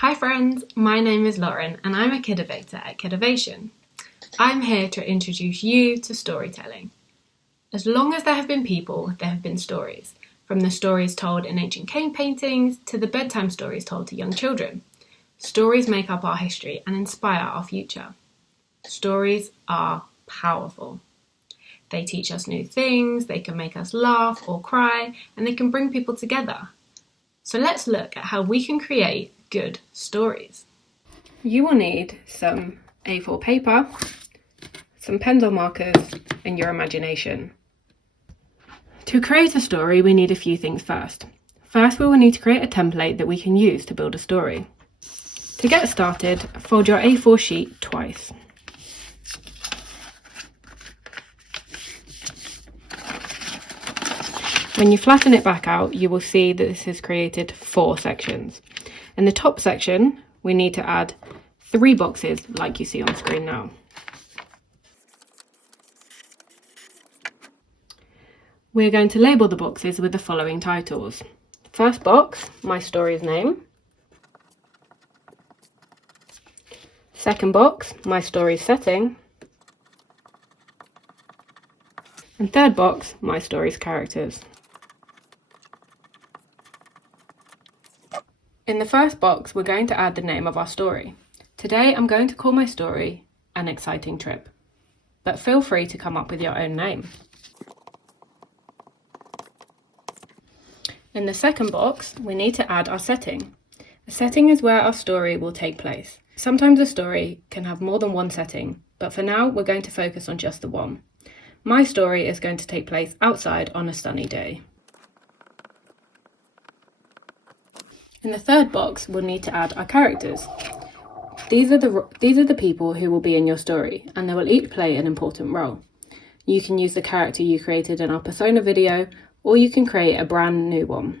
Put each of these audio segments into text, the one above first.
Hi friends, my name is Lauren and I'm a Kidovator at Kidovation. I'm here to introduce you to storytelling. As long as there have been people, there have been stories. From the stories told in ancient cave paintings to the bedtime stories told to young children. Stories make up our history and inspire our future. Stories are powerful. They teach us new things, they can make us laugh or cry, and they can bring people together. So let's look at how we can create good stories. You will need some A4 paper, some pens or markers, and your imagination. To create a story, we need a few things first. First, we will need to create a template that we can use to build a story. To get started, fold your A4 sheet twice. When you flatten it back out, you will see that this has created 4 sections. In the top section, we need to add 3 boxes like you see on screen now. We're going to label the boxes with the following titles. First box, my story's name. Second box, my story's setting. And third box, my story's characters. In the first box, we're going to add the name of our story. Today, I'm going to call my story An Exciting Trip, but feel free to come up with your own name. In the second box, we need to add our setting. A setting is where our story will take place. Sometimes a story can have more than one setting, but for now, we're going to focus on just the one. My story is going to take place outside on a sunny day. In the third box, we'll need to add our characters. These are the people who will be in your story, and they will each play an important role. You can use the character you created in our persona video, or you can create a brand new one.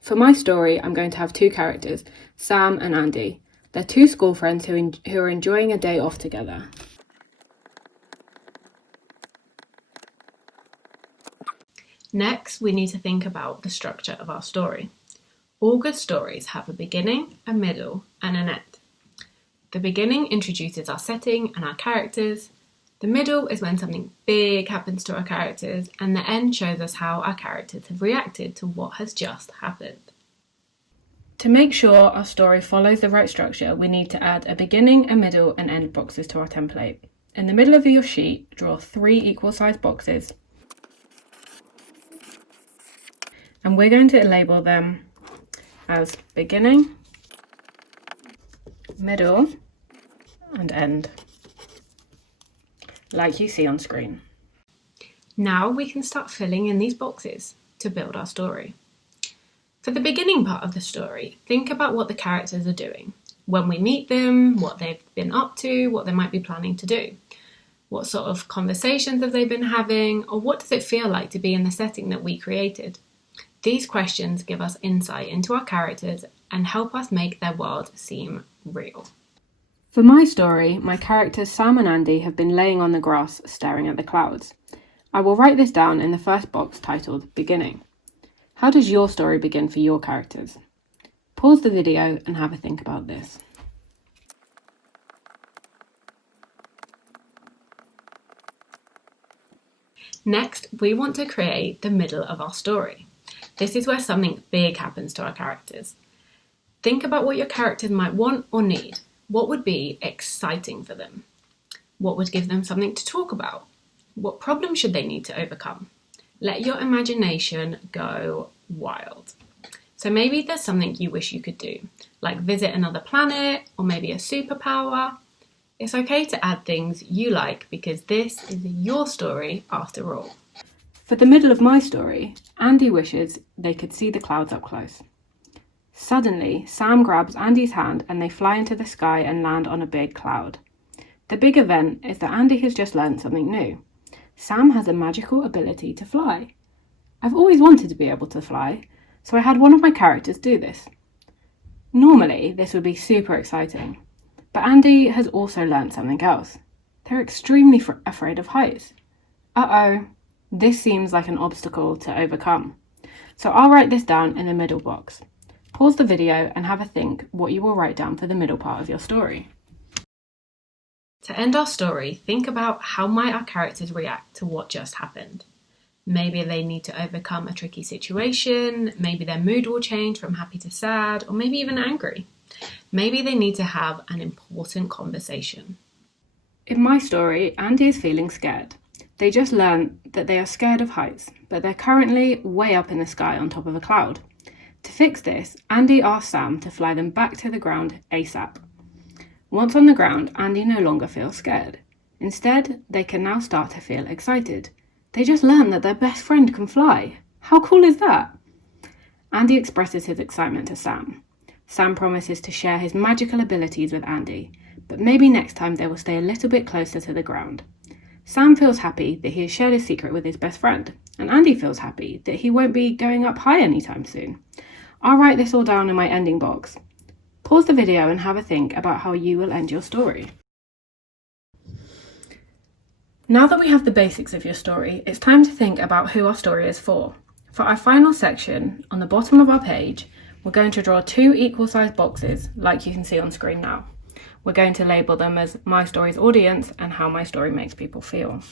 For my story, I'm going to have 2 characters, Sam and Andy. They're 2 school friends who are enjoying a day off together. Next, we need to think about the structure of our story. All good stories have a beginning, a middle, and an end. The beginning introduces our setting and our characters. The middle is when something big happens to our characters, and the end shows us how our characters have reacted to what has just happened. To make sure our story follows the right structure, we need to add a beginning, a middle, and end boxes to our template. In the middle of your sheet, draw 3 equal-sized boxes, and we're going to label them as beginning, middle, and end, like you see on screen. Now we can start filling in these boxes to build our story. For the beginning part of the story, think about what the characters are doing. When we meet them, what they've been up to, what they might be planning to do. What sort of conversations have they been having, or what does it feel like to be in the setting that we created? These questions give us insight into our characters and help us make their world seem real. For my story, my characters Sam and Andy have been laying on the grass staring at the clouds. I will write this down in the first box titled Beginning. How does your story begin for your characters? Pause the video and have a think about this. Next, we want to create the middle of our story. This is where something big happens to our characters. Think about what your characters might want or need. What would be exciting for them? What would give them something to talk about? What problem should they need to overcome? Let your imagination go wild. So maybe there's something you wish you could do, like visit another planet or maybe a superpower. It's okay to add things you like because this is your story after all. For the middle of my story, Andy wishes they could see the clouds up close. Suddenly, Sam grabs Andy's hand and they fly into the sky and land on a big cloud. The big event is that Andy has just learned something new. Sam has a magical ability to fly. I've always wanted to be able to fly, so I had one of my characters do this. Normally, this would be super exciting, but Andy has also learned something else. They're extremely afraid of heights. Uh-oh. This seems like an obstacle to overcome. So I'll write this down in the middle box. Pause the video and have a think what you will write down for the middle part of your story. To end our story, think about how might our characters react to what just happened. Maybe they need to overcome a tricky situation, maybe their mood will change from happy to sad, or maybe even angry. Maybe they need to have an important conversation. In my story, Andy is feeling scared. They just learned that they are scared of heights, but they're currently way up in the sky on top of a cloud. To fix this, Andy asks Sam to fly them back to the ground ASAP. Once on the ground, Andy no longer feels scared. Instead, they can now start to feel excited. They just learned that their best friend can fly. How cool is that? Andy expresses his excitement to Sam. Sam promises to share his magical abilities with Andy, but maybe next time they will stay a little bit closer to the ground. Sam feels happy that he has shared his secret with his best friend, and Andy feels happy that he won't be going up high anytime soon. I'll write this all down in my ending box. Pause the video and have a think about how you will end your story. Now that we have the basics of your story, it's time to think about who our story is for. For our final section, on the bottom of our page, we're going to draw 2 equal-sized boxes, like you can see on screen now. We're going to label them as my story's audience and how my story makes people feel.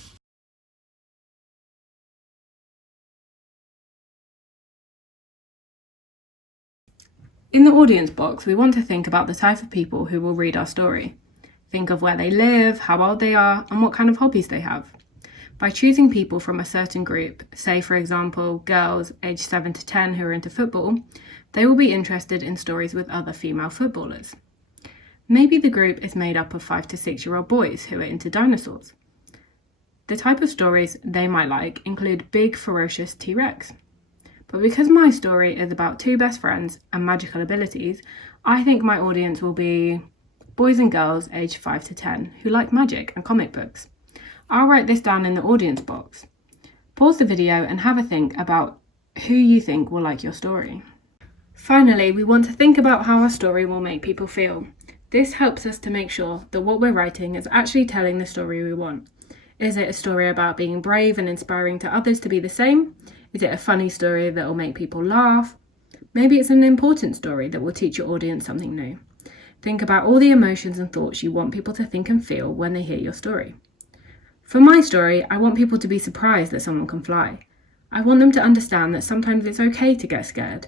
In the audience box, we want to think about the type of people who will read our story. Think of where they live, how old they are, and what kind of hobbies they have. By choosing people from a certain group, say for example, girls aged 7 to 10 who are into football, they will be interested in stories with other female footballers. Maybe the group is made up of 5 to 6-year-old boys who are into dinosaurs. The type of stories they might like include big, ferocious T-Rex. But because my story is about 2 best friends and magical abilities, I think my audience will be boys and girls aged 5 to 10 who like magic and comic books. I'll write this down in the audience box. Pause the video and have a think about who you think will like your story. Finally, we want to think about how our story will make people feel. This helps us to make sure that what we're writing is actually telling the story we want. Is it a story about being brave and inspiring to others to be the same? Is it a funny story that will make people laugh? Maybe it's an important story that will teach your audience something new. Think about all the emotions and thoughts you want people to think and feel when they hear your story. For my story, I want people to be surprised that someone can fly. I want them to understand that sometimes it's okay to get scared,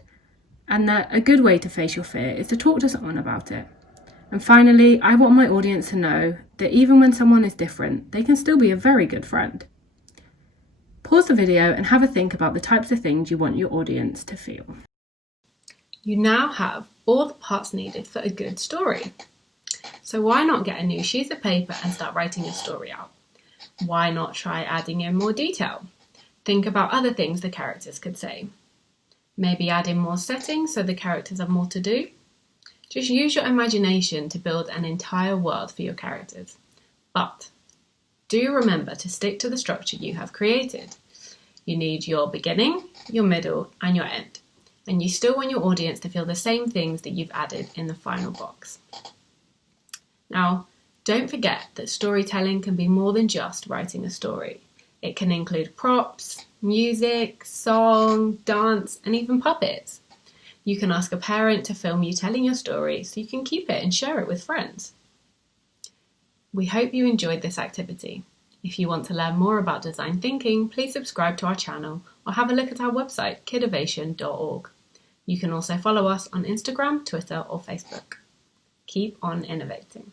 and that a good way to face your fear is to talk to someone about it. And finally, I want my audience to know that even when someone is different, they can still be a very good friend. Pause the video and have a think about the types of things you want your audience to feel. You now have all the parts needed for a good story. So why not get a new sheet of paper and start writing your story out? Why not try adding in more detail? Think about other things the characters could say. Maybe add in more settings so the characters have more to do. Just use your imagination to build an entire world for your characters. But do remember to stick to the structure you have created. You need your beginning, your middle, and your end. And you still want your audience to feel the same things that you've added in the final box. Now, don't forget that storytelling can be more than just writing a story. It can include props, music, song, dance, and even puppets. You can ask a parent to film you telling your story so you can keep it and share it with friends. We hope you enjoyed this activity. If you want to learn more about design thinking, please subscribe to our channel or have a look at our website, kidovation.org. You can also follow us on Instagram, Twitter, or Facebook. Keep on innovating.